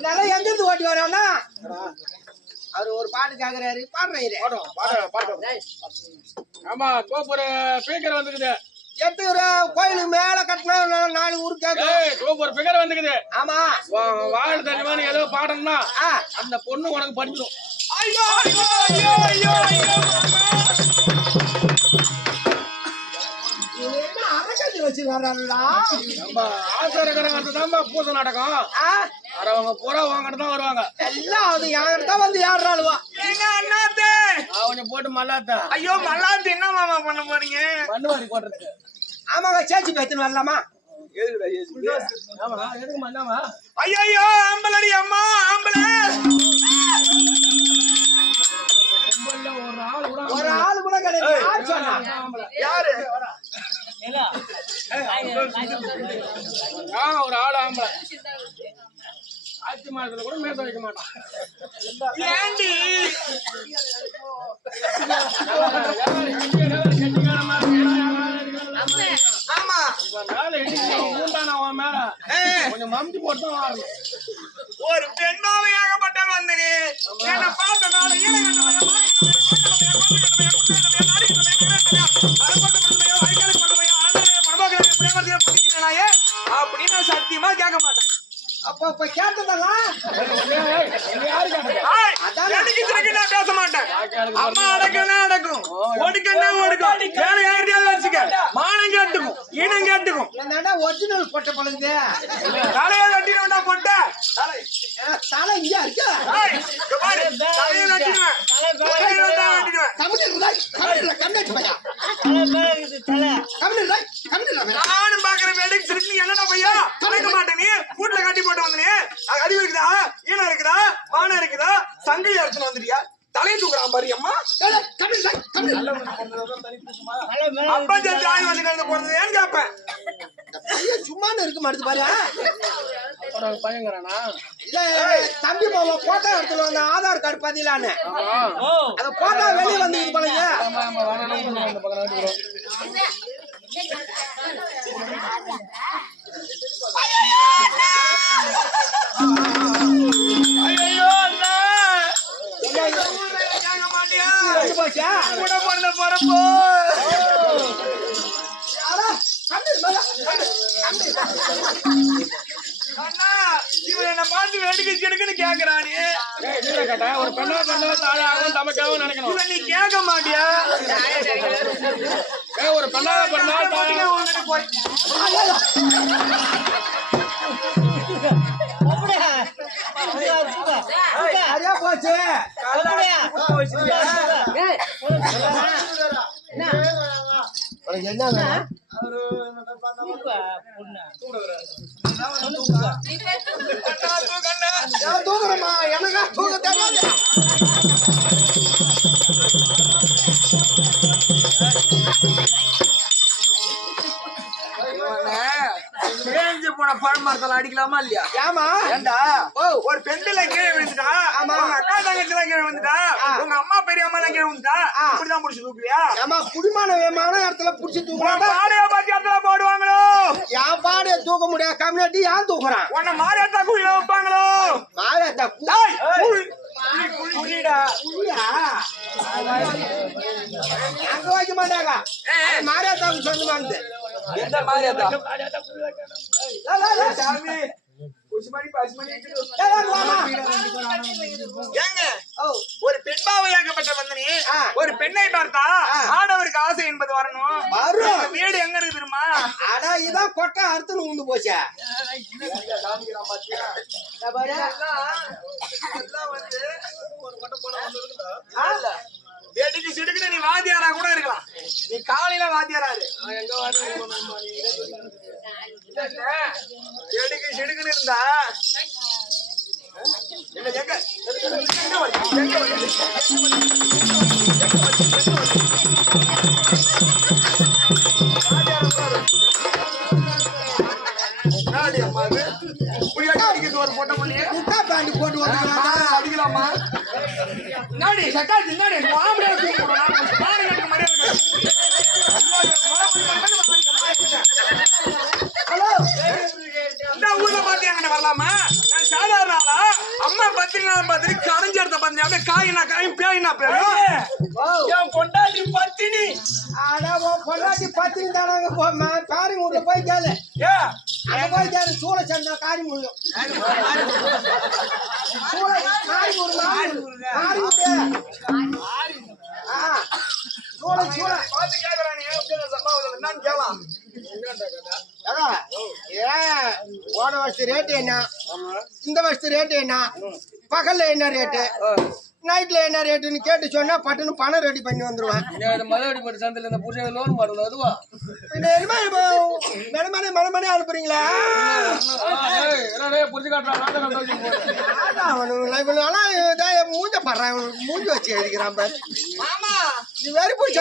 இதெல்லாம் எங்க இருந்து ஓட்டி வரோம்னா? அவர் ஒரு பாட்டு கேக்குறாரு. பாடுறாரு ஆமா கோபுர ஸ்பீக்கர் வந்துக்குது. எட்டு கோயிலுக்கு மேல கட்டினா நாலு ஊரு கேட்கும் ஏய் கோபுர ஸ்பீக்கர் வந்துக்குது. ஆமா. வாழ் தனிமான ஏதோ பாடணும்னா. அந்த பொண்ணு உனக்கு படிச்சிடும் ஐயோ ஐயோ ஐயோ ஐயோ. என்ன அரக்கஞ்சி வச்சிருக்காரா நம்ம ஆசாரக்காரங்க தான்பா பூசை நடக்கும் வரவங்க பூரா வாங்கிட்டு தான் வருவாங்க. எல்லாம் அது என்கிட்ட தான் வந்து எங்க அண்ணாத்தே! அவனை போட்டு மல்லாத்தா. ஐயோ மல்லாத்து என்ன மாமா பண்ண போறீங்க? மண்ணுவாரி போடுறது ஆமாங்க சேச்சி பேத்துன்னு வரலாமா? ஐயோ ஆம்பளடி அம்மா ஆம்பளை! கும்பல்ல ஒரு ஆள் கூட ஒரு ஆளு கூட கிடையாது. யார் சொன்னா யாரு ஆ, ஒரு ஆள் ஆம்பளை ஆட்சி மாதத்துல கூட மேச வைக்க மாட்டான் ஏண்டி ஆமா கொஞ்சம் மம்தி போட்டு ஒரு பெண்ணாவையாகப்பட்டால் வந்தனே என்ன பார்த்தனால நான் சத்தியமா கேட்க மாட்டேன். அப்ப அப்ப கேட்டதெல்லாம்? நான் பேச மாட்டேன்? அம்மா அடக்கம்னா அடக்கும் ஒடுக்கன்னா ஒடுக்கும் வேற யார்கிட்டயாவது வச்சுக்க மானம் கேட்டுக்கும் இனம் கேட்டுக்கும். என்னடா ஒரிஜினல் பொட்ட பழகுது தலையை தட்டினா பொட்ட. தலை. இங்க இருக்கு? ஏய், இங்க பாரு, தலையை தட்டிடுவேன் தலையை தான் வெட்டிடுவேன். தமிழ் இருந்தா தமிழ்ல கண்ணாடி பையா தமிழ் இல்லை தமிழ் இல்லை நானும் பாக்குற வெட்டிங் சிரிச்சு நீ என்னடா பையா அடக்க மாட்டேன் நீ வீட்டுல கட்டி போட்டு வந்தனே அறிவு இருக்குதா ஈனம் இருக்குதா மானம் சங்கையா எடுத்துன்னு வந்துட்டியா தலையை தூக்குறான் பாரு அம்மா அப்பா சேர்த்து ஆய் வந்து கலந்து போறது ஏன் கேட்பேன் பையன் சும்மான்னு இருக்க மாட்டுது பாரு ஒரு பயங்கரனா இல்ல தம்பி மாமா போட்டோ எடுத்துட்டு வந்த ஆதார் கார்டு பதிலான்னு அந்த போட்டோ வெளியே வந்து இது ஒரு பெண்ணா பெண்ணா தாயாகவும் தமக்காகவும் நினைக்கணும் நீ கேட்க மாட்டியா ஒரு பெண்ணா பிறந்தா தாயா போய் தூக்குறேம்மா. எனக்கு தூக்க தெரியாது. தேஞ்சு போன பழமரத்தில் அடிக்கலாமா இல்லையா? ஏமா ஏண்டா? ஓ. ஒரு பெண்ணுல கீழே விழுந்துட்டா ஆமா. உங்க அக்கா தங்கச்சி எல்லாம் கீழே விழுந்துட்டா. உங்க அம்மா பெரிய அம்மா எல்லாம் கீழே விழுந்துட்டா ஆ. இப்படிதான் முடிச்சு தூக்குவியா? ஏமா குடிமான வேமான இடத்துல புடிச்சு தூக்குறாங்க பாடைய பாத்தி இடத்துல போடுவாங்களோ? என் பாடைய தூக்க முடியாது. கம்யூனிட்டி ஏன் தூக்குறான்? உன்னை மாரியாத்தா குழியில வைப்பாங்களோ? டேய், குழி. குழி, குழி, குழிடா. அங்க வைக்க மாட்டாங்க. மாரியாத்தாவுக்கு சொந்தமானது எந்த மாரியாத்தா ஏய், சாமி குசுமணி பசுமணி. ஏங்க ஓ ஒரு பெண்பாவையாக்கப்பட்ட வந்தனி. ஒரு பெண்ணை பார்த்தா. ஆடவருக்கு ஆசை என்பது வரணும் வரும். வீடு எங்க இருக்கு தெரியுமா அடா இதான் கொட்டை அறுத்துன்னு உண்டு போச்சே இத பாரு. ஆ, இல்ல. வேடிக்கு சிடுக்குன்னு நீ வாத்தியாரா கூட இருக்கலாம் நீ காலையில வாத்தியாரா இரு இல்ல, இல்ல. வேடிக்கை சிடுக்குன்னு இருந்தா எங்க எங்க எங்க நாடி சக்காத்தி நாடி மாமடியா தூக்கி போடலாம் மாடு கட்டுக்கு மரியாதை ஹலோ. இந்த ஊர்ல பாத்தி என்கிட்ட வரலாமா? நான் சாதாரண ஆளா அம்மா பத்திரினா பத்திரி கரைஞ்ச இடத்த பத்திரி அப்படியே காயினா காயும் பேயினா பேயும். என் பொண்டாட்டி பத்தினி. அடா உன் பொண்டாட்டி பத்தினி தானாங்க ஊர்ல போய் கேளு. ஏ கேளு சூள சந்திர காரி முடியும் சூள காரி ஊர் காரி கேக்குறான் நீ எப்படி சம்பவம் என்னன்னு போன ரேட்டு என்ன? இந்த வருஷத்து ரேட்டு என்ன? பகல்ல என்ன ரேட்டு நைட்ல என்ன ரேட்டுன்னு கேட்டு சொன்னா பட்டுன்னு பணம் ரெடி பண்ணி வந்துருவேன் மலையாடி பட்டு சந்தையில் இந்த புருஷன் லோன் மாட்டணும் அதுவா? மெனமனே மெனமனே அனுப்புறீங்களா? மூஞ்ச படுறான் மூஞ்சி வச்சு எழுதிக்கிறான் இது வெறி பிடிச்ச